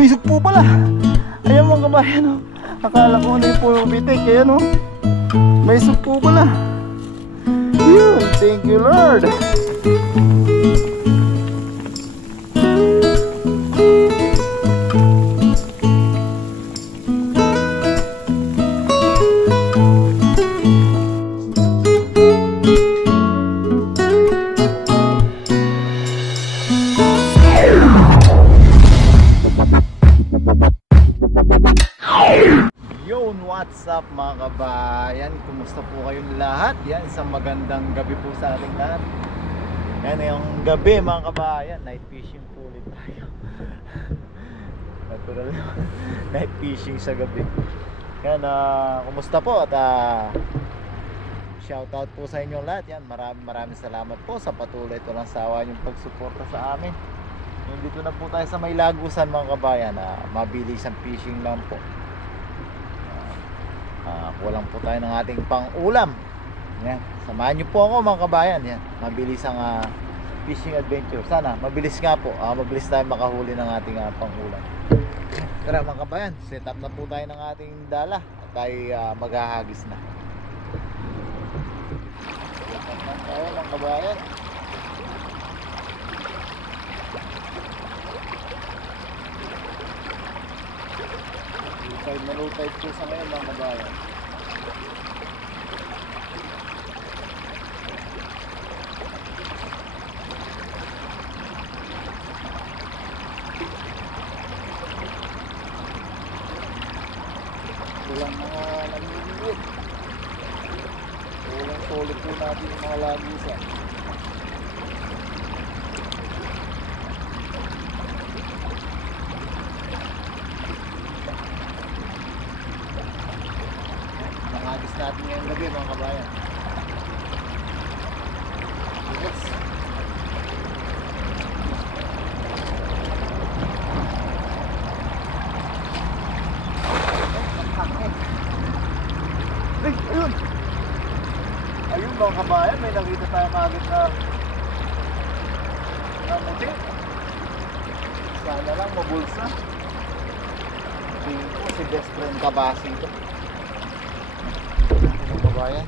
May sugpo pala. Ayan mga kabayan, oh. Akala ko ano yung puro bitik. Ayan, oh. May sugpo pala. Yun, thank you Lord. What's up mga kabayan? Kumusta po kayong lahat? Yan, isang magandang gabi po sa ating lahat. Yan yung gabi mga kabayan. Night fishing po ulit tayo. Natural night fishing sa gabi. Yan, kumusta po? At shoutout po sa inyong lahat. Yan, maraming salamat po sa patuloy ito ng sawa yung pagsuporta sa amin. Dito na po tayo sa may lagusan mga kabayan. Mabilis ang fishing lang po. Kulang po tayo ng ating pang-ulam. Yan. Samahan nyo po ako mga kabayan. Yan. Mabilis ang fishing adventure. Sana mabilis nga po. Mabilis tayo makahuli ng ating pang-ulam. Tara mga kabayan, set up na po tayo ng ating dala at tayo maghahagis na. Set up na tayo mga kabayan. Low tide po sa ngayon mga kabayan. Walang mga namimigit. Walang solid po natin yung mga lagisan. Nangagis natin ngayong gabi mga kabayan. Yes. Ay, ayun. Ayun mga kabayan, may nakita tayo kagad na muti. Sana lang mabulsa. Tingin ko si best friend Kabasi ito. Mga kabayan,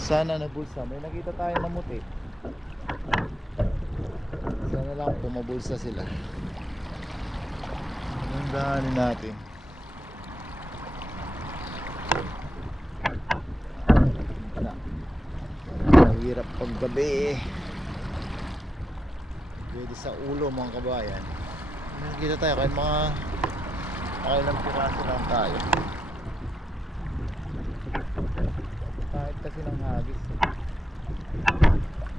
sana nabulsa. May nakita tayo na muti. Sana lang pumabulsa sila. Nandahanin natin. Mahirap paggabi. Pwede sa ulo mga kabayan. Nakikita tayo kahit mga ilang piraso lang tayo. Kahit kasi ng hagis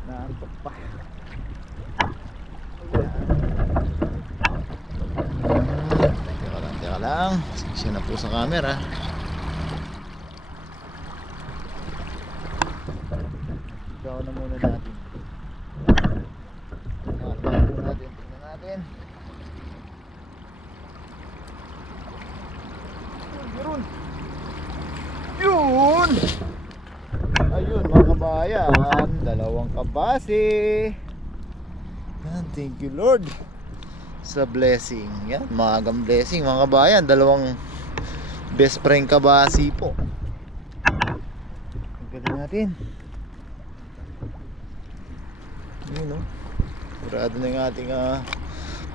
naantok pa. Teka lang. Siya na po sa camera. Ikaw na muna natin. Tingnan natin. Meron. Yun. Ayun mga kabayan, dalawang kabasi. Yan, thank you Lord sa blessing. Yan, maagang blessing mga kabayan. Dalawang best friend kabasi po. Ang galing natin. Yun, no? Kurado na yung ating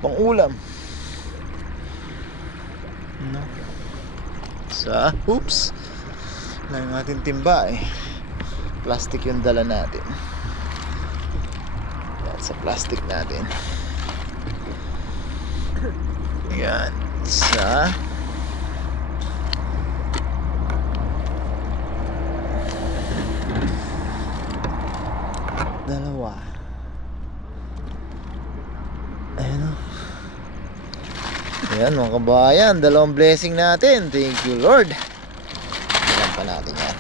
pang-ulam. No? Sa, oops, na yung ating timba eh. Plastic yung dala natin. Yan, sa plastic natin. Yan, sa dalawa. Ayan o. Ayan mga kabayan, dalawang blessing natin. Thank you Lord. Ayan pa natin yan.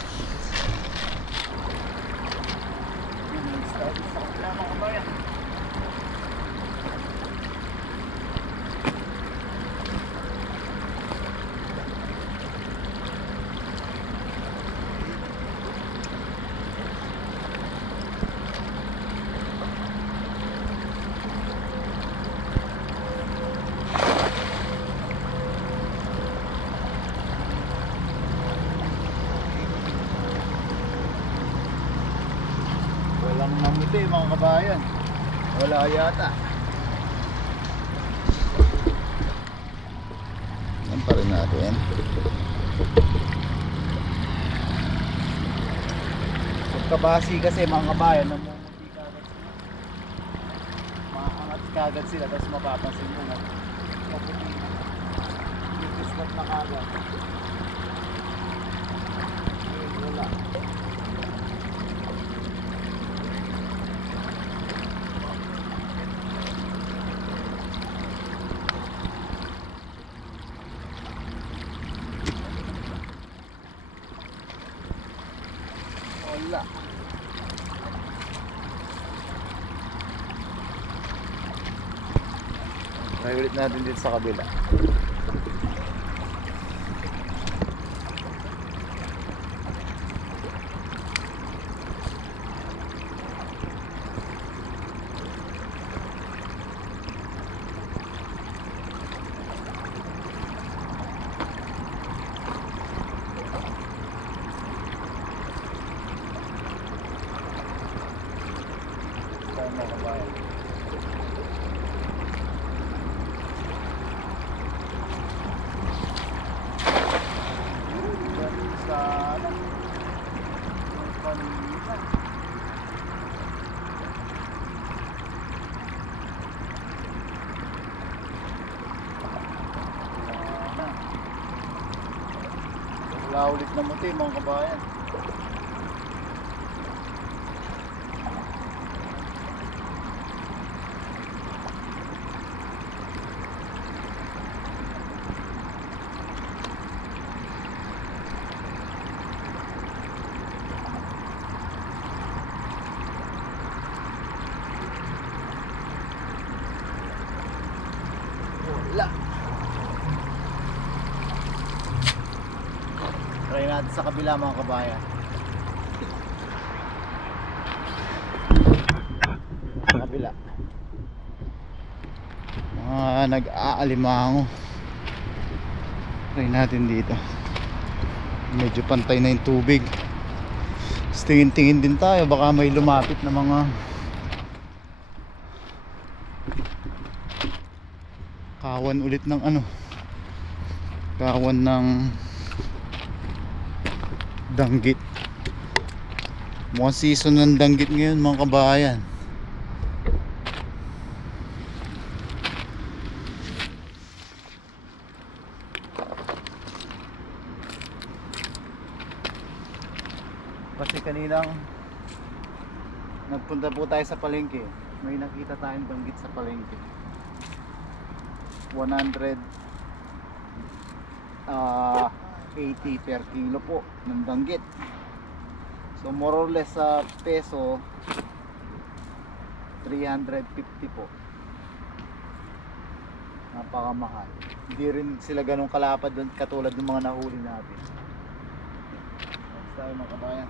Walang namuti mga kabayan. Wala yata. Yan pa rin natin. Pagkabasi kasi mga kabayan, namumuti kagad sila. Maangat kagad sila, tapos mapapansin mo na maputi na. Ipislat na kagad. Wala. Wala. Try ulit natin dito sa kabila. Mga kabayan. Sana yung kanina. Wala ulit na muti mga kabayan. Wala. Try natin sa kabila mga kabayan. Sa kabila. Mga nag-aalimango. Try natin dito. Medyo pantay na yung tubig. Tingin-tingin din tayo, baka may lumapit na mga kawan ulit ng ano, kawan ng danggit. Mukhang season ng danggit ngayon mga kabayan. Kasi kaninang nagpunta po tayo sa palengke, may nakita tayong danggit sa palengke. 180 per kilo po ng danggit. So more or less sa peso 350 po. Napakamahal. Hindi rin sila ganun kalapad katulad ng mga nahuli natin. Next tayo mga kabayan.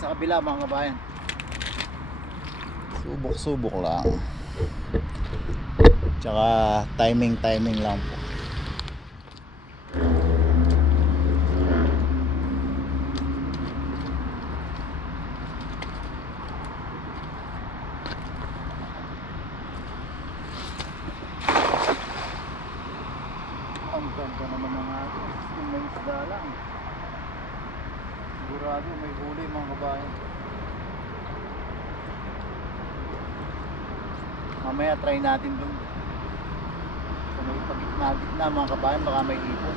Sa kabila mga kabayan, subok-subok lang, tsaka timing lang po. Ang ganda naman ng atin kung may isda lang. Sigurado may huli mga kabayan. Mamaya try natin dun sa may pagitna mga kabayan, baka may ipon.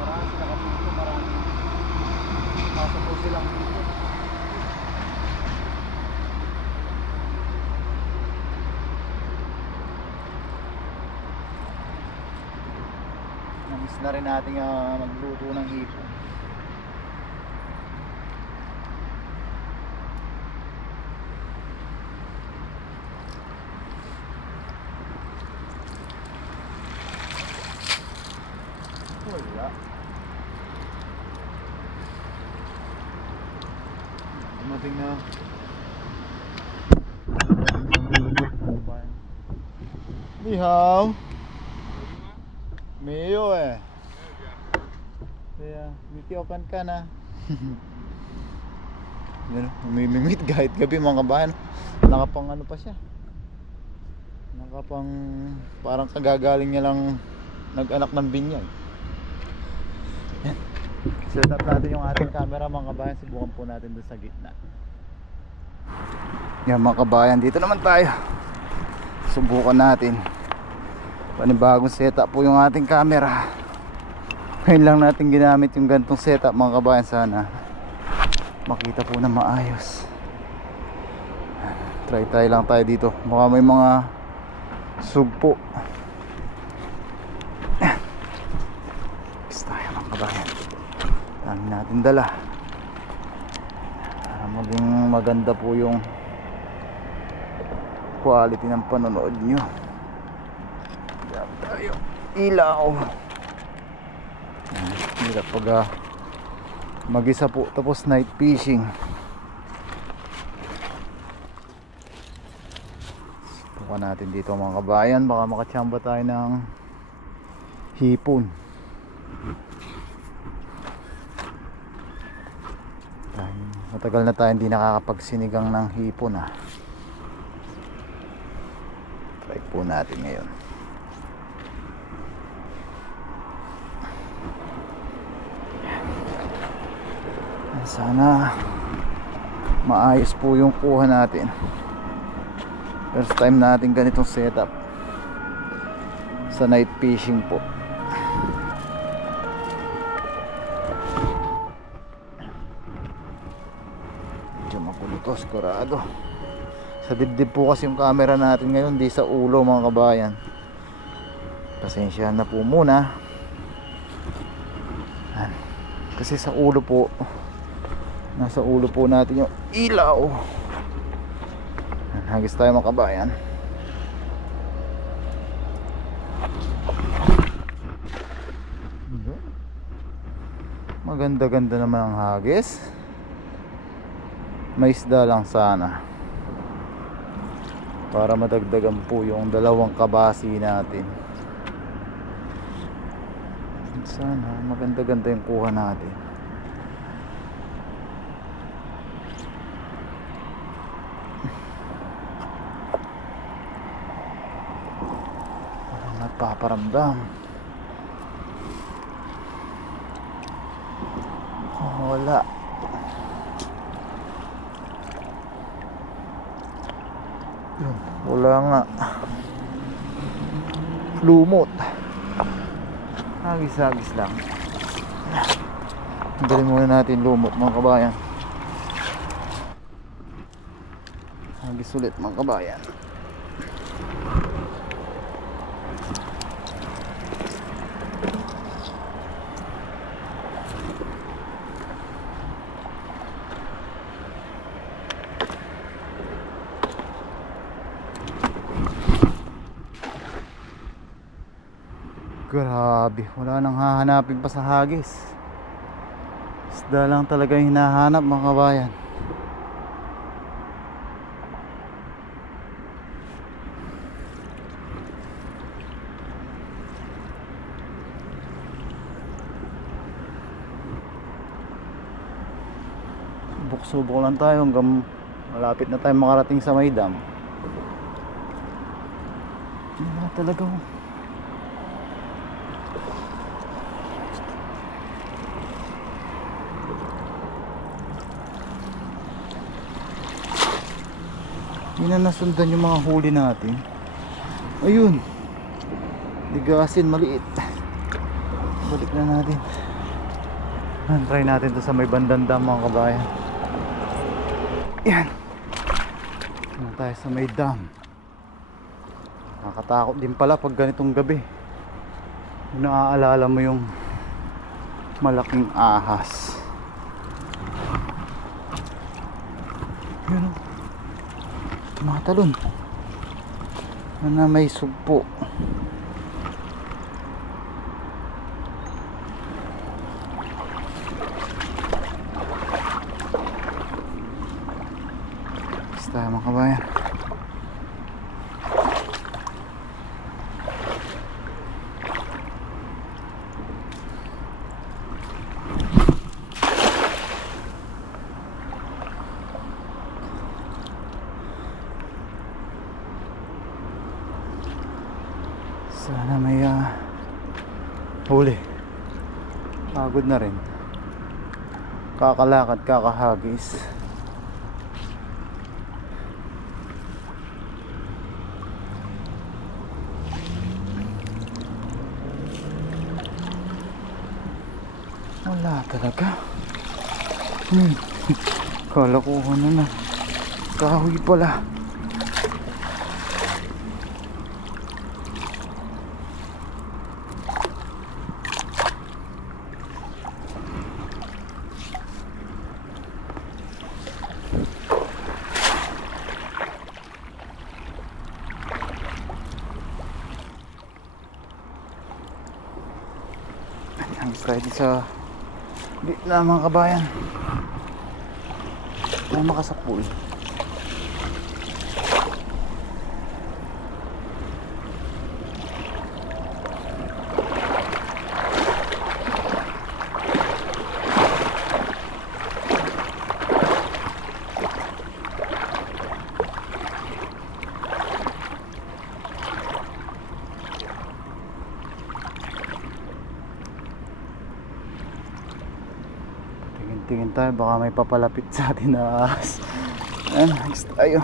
Marami sila kapito, marami. Nasa po silang ipon. na rin natin magluto ng hipon. Wala. Dumating na. Ni hao. Mayo eh. Kaya, mitiokan ka na. Yan, umimimit kahit gabi mga kabayan. Nakapang ano pa siya. Nakapang parang kagagaling niya lang nag-anak ng binyag. Yan. Set up natin yung ating camera mga kabayan. Subukan po natin doon sa gitna. Yan mga kabayan, dito naman tayo. Subukan natin. Panibagong setup po yung ating camera. Ngayon lang natin ginamit yung ganitong setup mga kabayan. Sana makita po na maayos. Try lang tayo dito. Baka may mga sugpo. Gusto tayo mga kabayan. Dami natin dala. Maging maganda po yung quality ng panonood nyo. Diyan tayo. Ilaw. Hirap pag mag-isa po. Tapos night fishing. Subukan natin dito mga kabayan. Baka makachamba tayo ng hipon. Matagal na tayo hindi nakakapagsinigang ng hipon ha. Try po natin ngayon. Sana maayos po yung kuha natin. First time natin ganitong setup sa night fishing po. Medyo makulo, sigurado. Sa dibdib po kasi yung camera natin ngayon, di sa ulo mga kabayan. Pasensya na po muna. Kasi sa ulo po, nasa ulo po natin yung ilaw. Hagis tayo mga kabayan. Maganda-ganda naman ang hagis. May isda lang sana para madagdagan po yung dalawang kabasi natin. Sana maganda-ganda yung kuha natin. Walang nagpaparamdam. Wala. Wala nga. Lumot. Hagis-hagis lang. Dali muna natin lumot mga kabayan. Hagis ulit mga kabayan. Grabe, wala nang hahanapin pa sa hagis. Isda lang talaga yung hinahanap mga kabayan. Subok-subok lang tayo hanggang malapit na tayo makarating sa may dam. Wala talaga. Hindi na nasundan yung mga huli natin. Ayun, ligasin maliit. Balik na natin. Try natin to sa may bandang dam mga kabayan. Yan. Yan tayo sa may dam. Nakatakot din pala pag ganitong gabi. naaalala mo yung malaking ahas. Yun o, tumatalon na may sugpo. Basta mga kabayan, sana may huli. Pagod na rin, kakalakad, kakahagis. Wala talaga. Kala ko ano na, kahoy pala. Ang tayo din sa gitna mga kabayan na makasapul. Tingin tayo, baka may papalapit sa atin na ahas. Ayan, next tayo.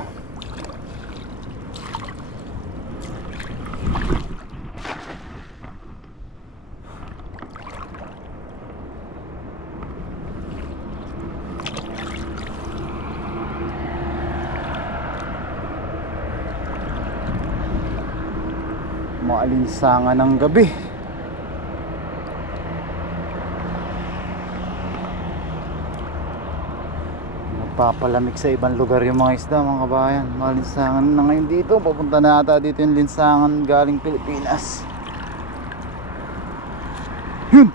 Maalinsangan ng gabi. Papalamig sa ibang lugar yung mga isda mga kabayan. Malinsangan na ngayon dito. Papunta na ata dito yung linsangan galing Pilipinas. Yun!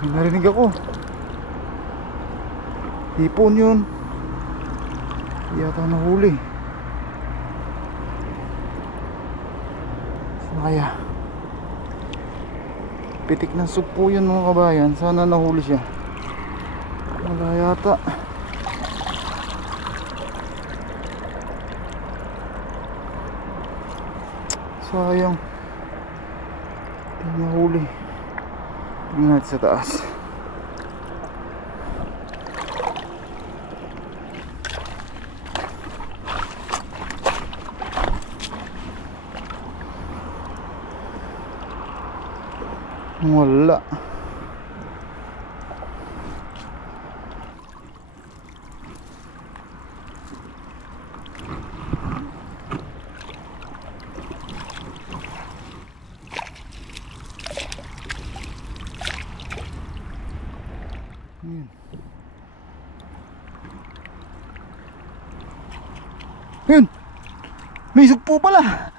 May narinig ako. Hipon yun. Hindi yata nahuli. Saan kaya? Pitik ng sugpo yun mga kabayan. Sana nahuli siya. Wala yata. Sayang. Hindi nahuli. Tingnan natin sa taas. Wala. Yun, may sugpo pala.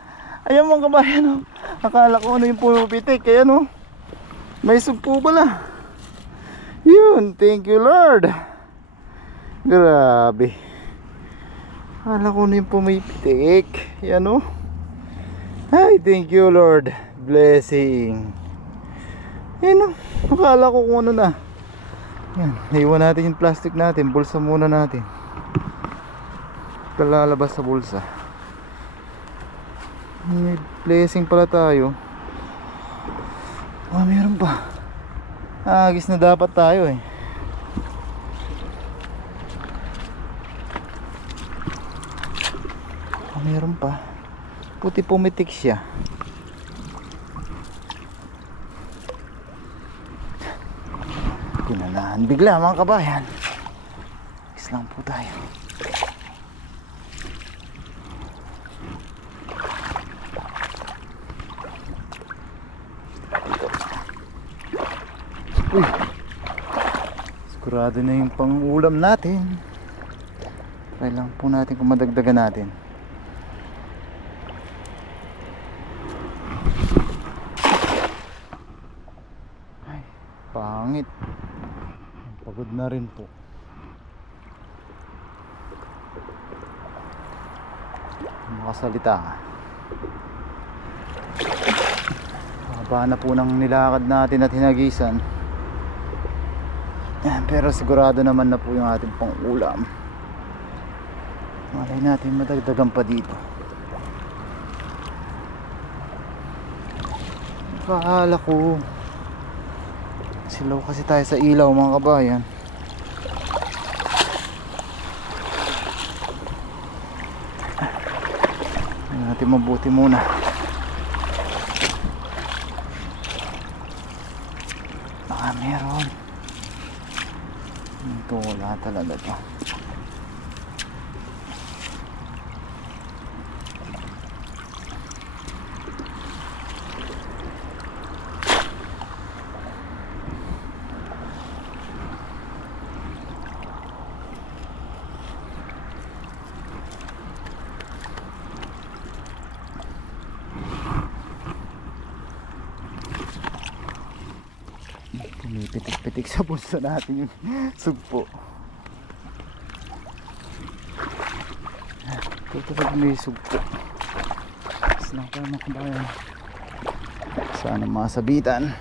Ayan mga kabayan, oh. Akala ko ano yung pumipitik. Ayan oh, may sugpo pala. Yun, thank you Lord. Grabe. Akala ko ano yung pumipitik. Ayan oh. Ay, thank you Lord. Blessing. Ayan oh, akala ko kung ano na. Yan, iwan natin yung plastic natin. Bulsa muna natin. Lalabas sa bulsa. May blessing pala tayo. Oh, meron pa. Agis na dapat tayo eh. Oh, meron pa. Puti pumitik siya. Pinanahan bigla mga kabayan. Agis lang po tayo. sigurado na yung pang-ulam natin. Try lang po natin kung madagdagan natin. Ay, pangit. Pagod na rin po. Makasalita. Haba na po ng nilakad natin at hinagisan. Pero sigurado naman na po yung ating pang-ulam. Malay natin madagdagan pa dito. Akala ko silaw kasi tayo sa ilaw mga kabayan. Tingnan natin mabuti muna. Baka meron. Ito wala talaga to. Pumipitik-pitik sa bulsa natin yung sugpo. Tutulog na yung sugpo. Tapos lang tayo mga kabayan. Sana masabitan.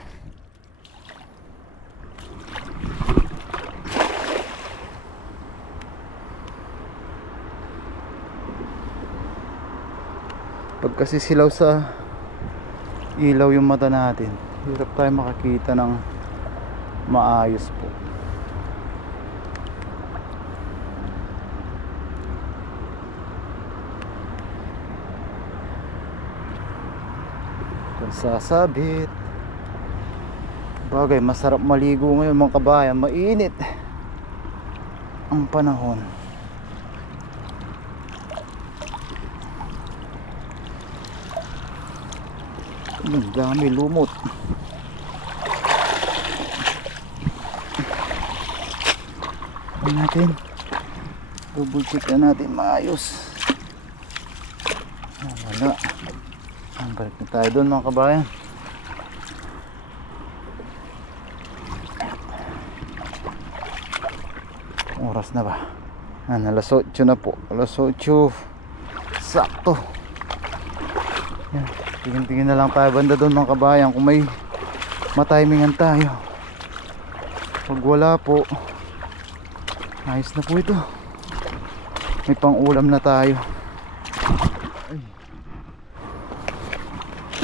Pag kasi silaw sa ilaw yung mata natin, hirap tayo makakita ng maayos po. Kung sasabit, bagay masarap maligo ngayon mga kabayan, mainit ang panahon. Ang dami lumot. Natin double check na natin maayos. Wala. Balik na tayo doon mga kabayan. Oras na ba? Alas 8 na po. Alas 8 sakto. Yan. Tingin-tingin na lang tayo banda doon mga kabayan kung may matimingan tayo. Pag wala po, ayos na po ito. May pang-ulam na tayo.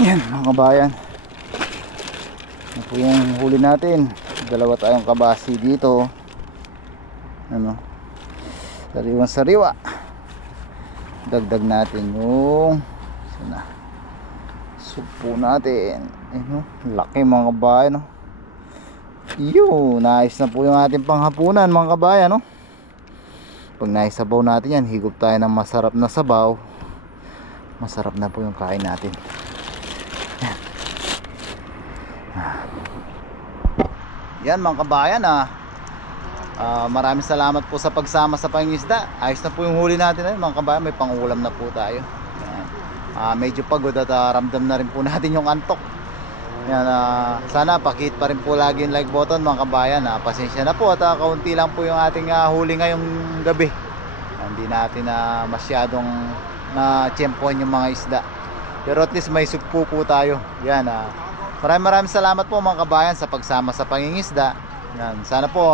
Yan mga kabayan. Yan po yung huli natin. Dalawa tayong kabasi dito. Ano? Sariwang sariwa. Dagdag natin yung supo natin. Ayun, laki mga kabayan, no? Nice na po yung ating panghapunan mga kabayan, no? Pag naisabaw natin yan, higop tayo ng masarap na sabaw. Masarap na po yung kain natin. Yan mga kabayan, maraming salamat po sa pagsama sa pangingisda. Ayos na po yung huli natin mga kabayan. May pangulam na po tayo. Medyo pagod at ramdam na rin po natin yung antok. Yan, sana pakihit pa rin po lagi yung like button mga kabayan. Pasensya na po at kaunti lang po yung ating huli ngayong gabi. Hindi natin masyadong na-tsempohan yung mga isda. Pero at least may sugpo po tayo. Yan, maraming salamat po mga kabayan sa pagsama sa pangingisda. Yan, sana po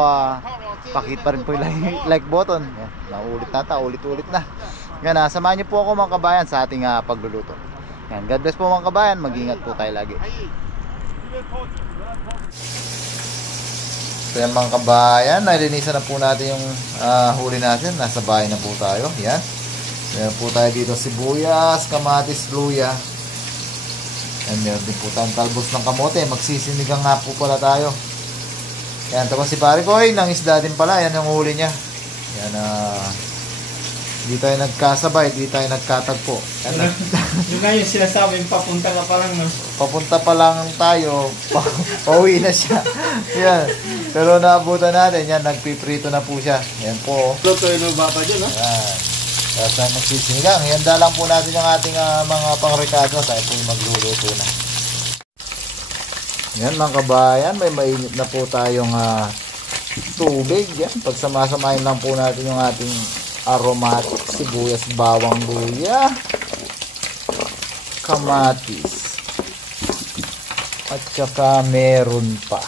pakihit pa rin po yung like button. Yan, ulit-ulit na. Yan, samahan niyo po ako mga kabayan sa ating pagluluto. Yan, God bless po mga kabayan. Mag-ingat po tayo lagi. So yan mga kabayan, nalinisan na po natin yung huli natin. Nasa bahay na po tayo. Yan. Meron po tayo dito sibuyas, kamatis, luya. Yan, meron din po tayong talbos ng kamote. Magsisinigang nga po pala tayo. Yan, tapos si pare ko, ng isda din pala. Yan yung huli niya. Yan, Di tayo nagkasabay, di tayo nagkatagpo. Yung nga yung sinasabing papunta ka pa lang, no? Papunta pa lang tayo, pauwi na siya. Yan. Pero naabutan natin, yan, nagpiprito na po siya. Yan po. Luto yung baba dyan, no? Yan. Tapos tayo magsisinigang. Handa lang po natin yung ating mga pangrekado. Tayo po yung magluluto na. Yan mga kabayan, may mainit na po tayong tubig. Yan. Pagsamasamahin lang po natin yung ating aromatic, sibuyas, bawang, luya, kamatis, at saka meron pa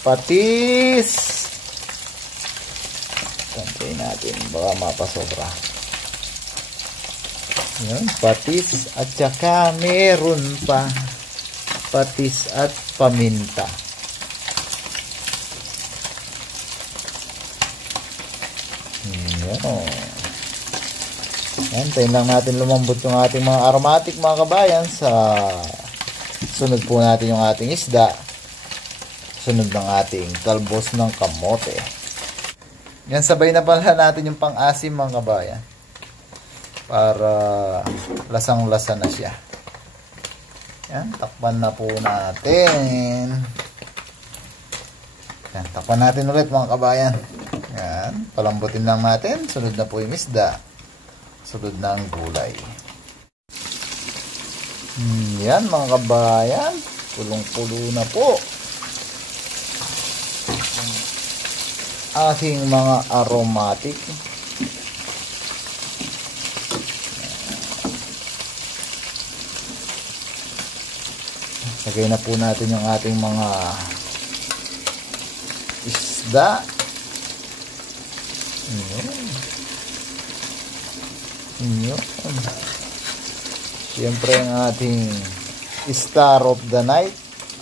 patis. Tantay natin, baka mapasobra. Yan, patis at saka meron pa patis at paminta. Yan, tayo lang natin lumambot yung ating mga aromatic mga kabayan. Sa sunod po natin yung ating isda. Sunod ng ating talbos ng kamote. Yan, sabay na pala natin yung pang-asim mga kabayan. Para lasang-lasa na siya. Yan, takpan na po natin. Yan, takpan natin ulit mga kabayan. Yan, palambutin lang natin. Sunod na po yung isda. Sunod na ang gulay. Yan mga kabayan. Pulong-pulo na po ang aking mga aromatic. Lagay na po natin yung ating mga isda. Yun. Siyempre ang ating star of the night,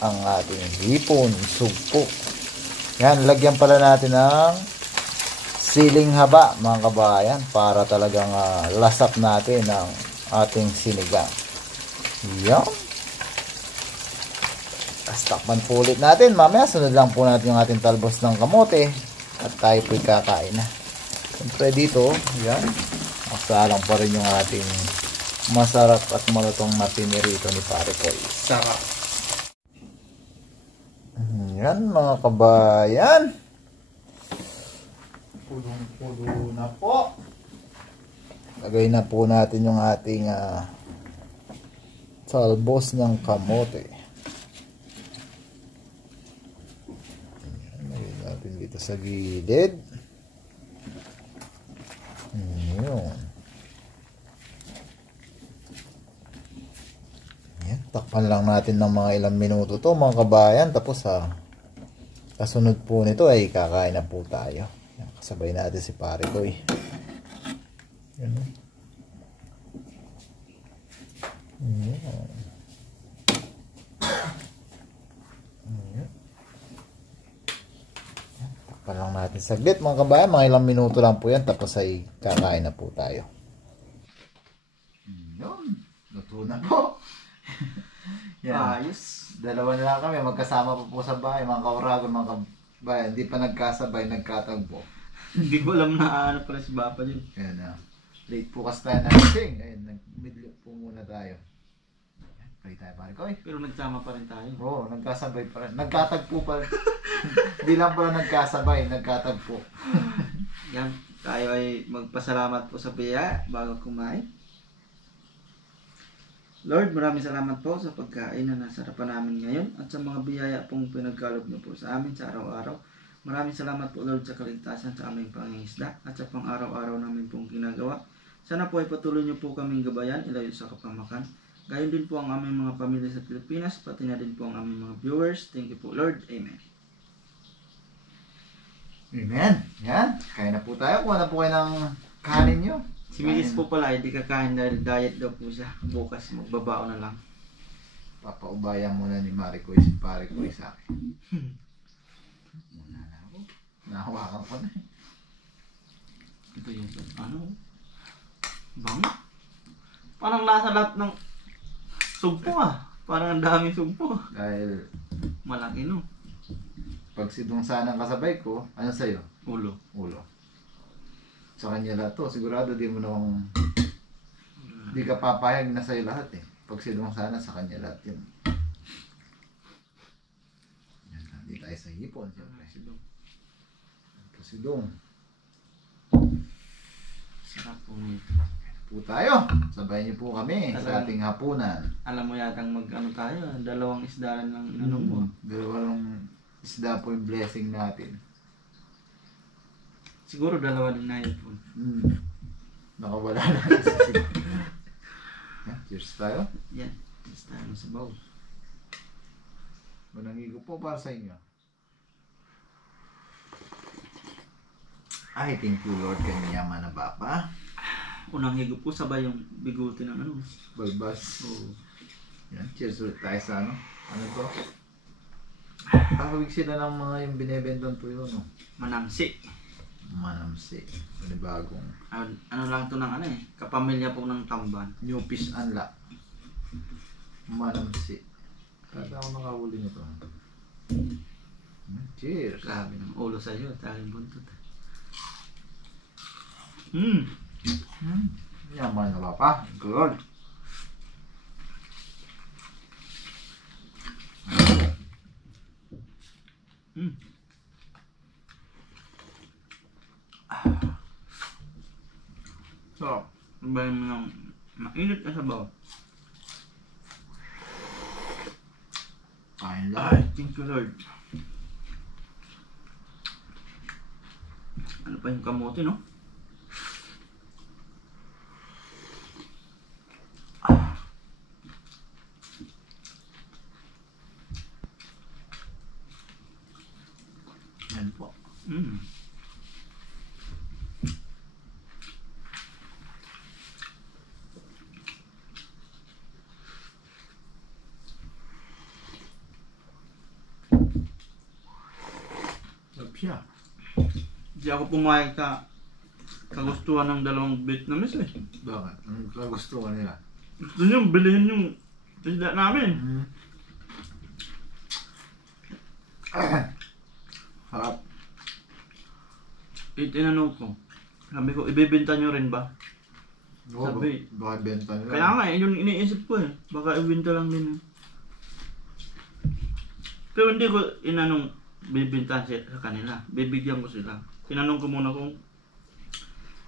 ang ating hipon, sugpo. Yan, lagyan pala natin ng siling haba mga kabayan para talagang lasap natin ang ating sinigang. Yan. Takpan po ulit natin. Mamaya sunod lang po natin yung ating talbos ng kamote at tayo po'y kakain na. Siyempre dito, yan, masalang pa rin yung ating masarap at malutong na pinirito ni Pare Koy. Sarap. Yan mga kabayan. Pulong-pulo na po. Lagay na po natin yung ating talbos ng kamote. Lagay natin dito sa gilid. Yun. Yan, takpan lang natin ng mga ilang minuto to mga kabayan. Tapos kasunod po nito ay kakain na po tayo. Yan, kasabay natin si Pare Koy. Yan. Yan. Takpan lang natin saglit mga kabayan. Mga ilang minuto lang po yan. Tapos ay kakain na po tayo. Yun. Luto na po. Yan. Ayos. Dalawa na lang kami, magkasama po sa bahay, mga kauragon, mga kabayan. Hindi pa nagkasabay, nagkatagpo. Hindi ko alam na ano pala si Bapa dyan. Ayan na. Late po kasi tayo nagsing. Ayan, nag-midlook po muna tayo. Ayan, pray tayo Pare Koy. Pero nagsama pa rin tayo. Oo, nagkasabay pa rin. Nagkatagpo pa rin. Hindi lang pala nagkasabay, nagkatagpo. Yan, tayo ay magpasalamat po sa biyaya bago kumain. Lord, maraming salamat po sa pagkain na nasarapan namin ngayon at sa mga biyaya pong pinagkaloob niyo po sa amin sa araw-araw. Maraming salamat po Lord sa kaligtasan sa aming pangingisda at sa pang-araw-araw namin pong ginagawa. Sana po ay patuloy niyo po kaming gabayan, ilayo sa kapamakan. Gayon din po ang aming mga pamilya sa Pilipinas, pati na din po ang aming mga viewers. Thank you po Lord. Amen. Amen. Yan. Kaya na po tayo. Kuha na po kayo ng kanin nyo. Si Milis po pala, hindi kakain dahil diet daw po siya. Bukas magbabao na lang. Papaubayan muna ni Pare Koy si Pare Koy sa akin. Muna na ako. Nahawakan ko na. Ito yung ano? Bango? Parang nasa lahat ng sugpo ah. Parang ang daming sugpo. Dahil Malaki no. Pag si Dong Sana ang kasabay ko, ano sa'yo? Ulo. Ulo. Sa kanya lahat to, sigurado di mo namang di ka papayag na sa'yo lahat eh. Pag si Dong Sana, sa kanya lahat yun. Yan, hindi tayo sa hipon, siyempre. Ito si Dong. Sarap po nito. Po tayo. Sabay niyo po kami sa Alam. ating hapunan. Alam mo yatang ano tayo, dalawang isda lang ng inanong mo. Dalawang isda po yung blessing natin. Siguro dalawa din na yun po. Nakawala na isa sila. Yan, cheers tayo. Yan. Basta tayo sa baw. Manangigo po para sa inyo. Ay, thank you Lord, kanyaman na bapa. Unang higo po sabay yung biguti ng ano. Balbas. Oo. Yan, cheers ulit tayo sa ano. Ano to? Kahawig sila ng mga yung binibentang tuyo, no? Manamsi. Manamsi. Panibagong. Ano lang to ng ano eh. Kapamilya po ng tamban. New fish unlock. Manamsi. Kada ako nakahuli nito. Cheers. Grabe ng ulo sa'yo. Taling buntot. Yaman na bapa. Good. So, bayan mo ng mainit na sabaw. Kain lang. Ay, thank you Lord. Ano pa yung kamote, no? Yan po. Sarap siya. Hindi ako pumayag sa kagustuhan ng dalawang Vietnamese eh. Bakit? Anong kagustuhan nila? Gusto nyo bilhin yung isda namin. Harap. Tinanong ko. Sabi ko, ibibenta nyo rin ba? Sabi. Baka benta nila. Kaya nga eh, yun iniisip ko eh. Baka ibenta lang din eh. Pero hindi ko inanong bibintahan sa kanila. Bibigyan ko sila. Tinanong ko muna kung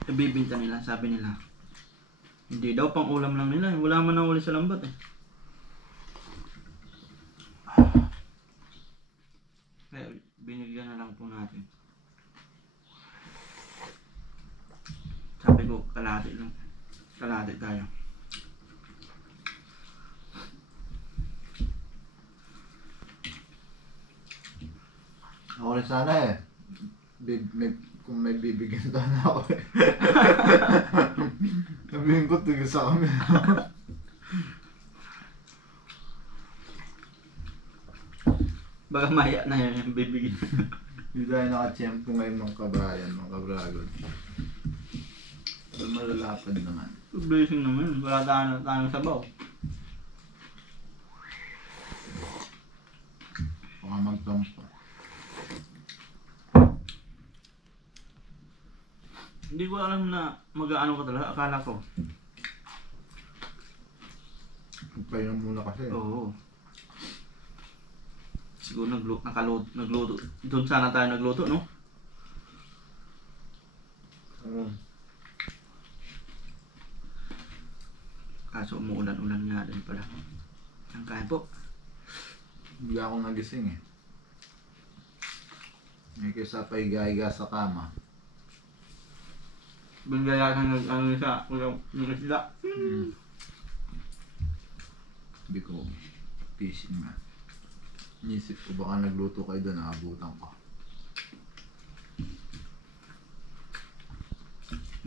ibibinta nila. Sabi nila, hindi daw, pang ulam lang nila. Wala man nang uli sa lambat eh. Kaya binigyan na lang po natin. Sabi ko, kalahati lang. Kalahati tayo. Ako rin sana eh. Kung may bibigyan sana ako eh. Sabihin ko, tigil sa kami. Baka maya na yun yung bibigyan. Hindi tayo nakachempo ngayon mga kabayan, mga kabragod. Pero malalapad naman. Blessing naman. Wala tayong sabaw. Baka magtampo. Hindi ko alam na mag-aano ka talaga. Akala ko. Magpainom muna kasi. Oo. Siguro nagluto. Doon sana tayo nagluto, no? Kaso umuulan-ulan nga din pala. Ang kain po. Hindi ako nagising eh. May kaysa pahiga-higa sa kama. Bigla ka nag-ano sa yung isda. Sabi ko, fishing na. Inisip ko baka nagluto kayo doon, nakabutan ko.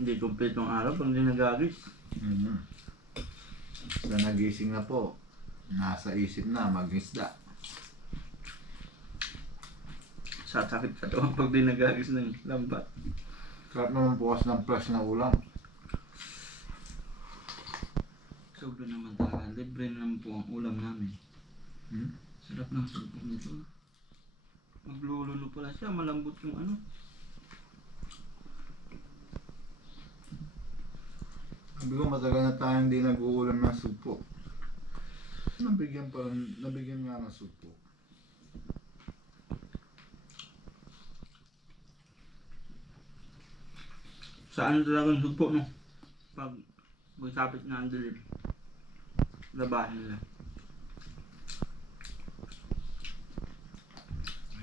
Hindi kompletong araw pag hindi nagagis. Sa nagising na po, nasa isip na mag-isda. Sa sakit ka to pag di nagagis ng lambat. Sarap naman bukas ng fresh na ulam. Sobra naman talaga. Libre naman po ang ulam namin. Sarap ng supo nito. Maglululo pala siya, malambot yung ano. Sabi ko matagal na tayong hindi nag-uulam ng supo. Nabigyan nga ng supo. Saan talagang sugpo no? Pag magsapit na ang dilim. Labahin nila.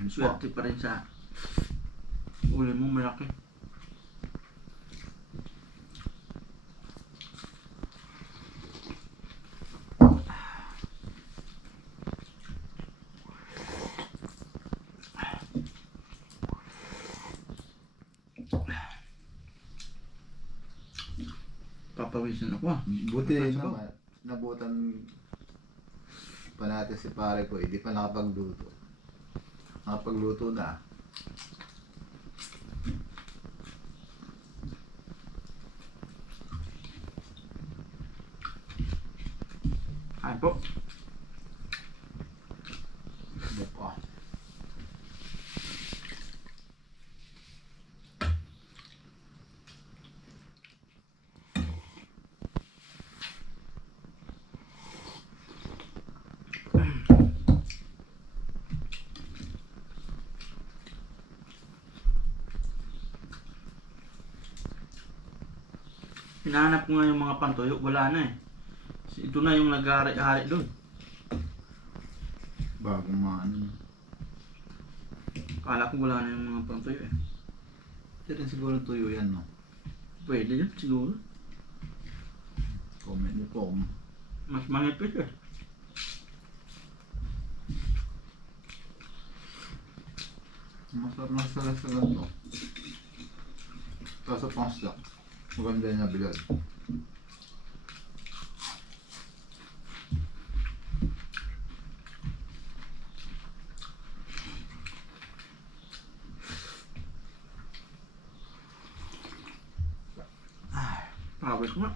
Swerte pa rin sa ulam mo malaki. Papawisan ako ah. Buti naman, nabutan pa natin si pare ko, hindi pa nakapagluto. Nakapagluto na. Ay po. Buka. Hinahanap ko nga yung mga pantoyo, wala na eh. Ito na yung nag-hari-hari doon. Bagong maano. Kala ko wala na yung mga pantoyo eh. Ito rin siguro tuyo yan, no? Pwede yun siguro. Comment niyo po kung Mas manipis eh. masarap na salas-salas to. Kaso pang stock. Maganda yung nabilad. Pawis nga.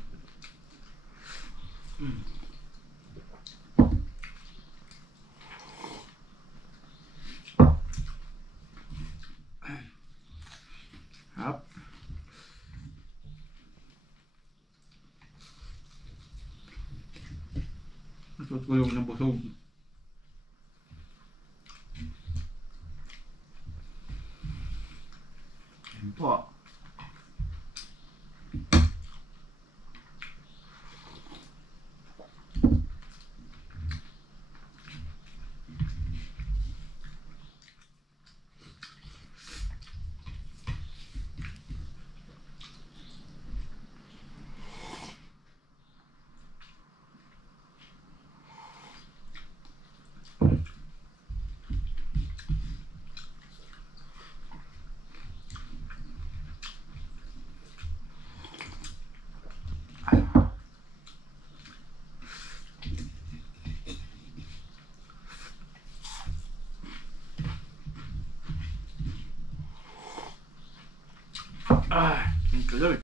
Hap. Natutulog na busog. Yan po. Thank you Lord.